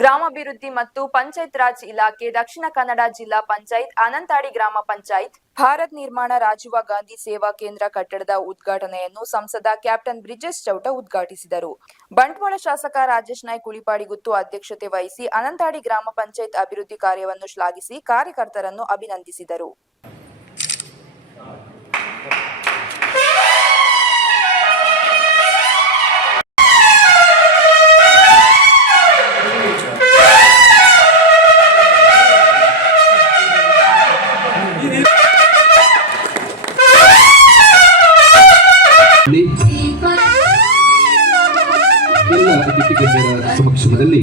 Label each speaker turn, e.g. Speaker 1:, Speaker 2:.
Speaker 1: ಗ್ರಾಮಾಭಿವೃದ್ಧಿ ಮತ್ತು ಪಂಚಾಯತ್ ರಾಜ್ ಇಲಾಖೆ, ದಕ್ಷಿಣ ಕನ್ನಡ ಜಿಲ್ಲಾ ಪಂಚಾಯತ್, ಅನಂತಾಡಿ ಗ್ರಾಮ ಪಂಚಾಯತ್, ಭಾರತ್ ನಿರ್ಮಾಣ ರಾಜೀವ ಗಾಂಧಿ ಸೇವಾ ಕೇಂದ್ರ ಕಟ್ಟಡದ ಉದ್ಘಾಟನೆಯನ್ನು ಸಂಸದ ಕ್ಯಾಪ್ಟನ್ ಬ್ರಿಜೇಶ್ ಚೌಟ ಉದ್ಘಾಟಿಸಿದರು. ಬಂಟ್ವಾಳ ಶಾಸಕ ರಾಜೇಶ್ ನಾಯ್ಕ್ ಉಳಿಪಾಡಿಗುತ್ತು ಅಧ್ಯಕ್ಷತೆ ವಹಿಸಿ ಅನಂತಾಡಿ ಗ್ರಾಮ ಪಂಚಾಯತ್ ಅಭಿವೃದ್ಧಿ ಕಾರ್ಯವನ್ನು ಶ್ಲಾಘಿಸಿ ಕಾರ್ಯಕರ್ತರನ್ನು ಅಭಿನಂದಿಸಿದರು.
Speaker 2: ಎಲ್ಲ ಅತಿಥಿ ಗಣ್ಯರ ಸಮಕ್ಷಮದಲ್ಲಿ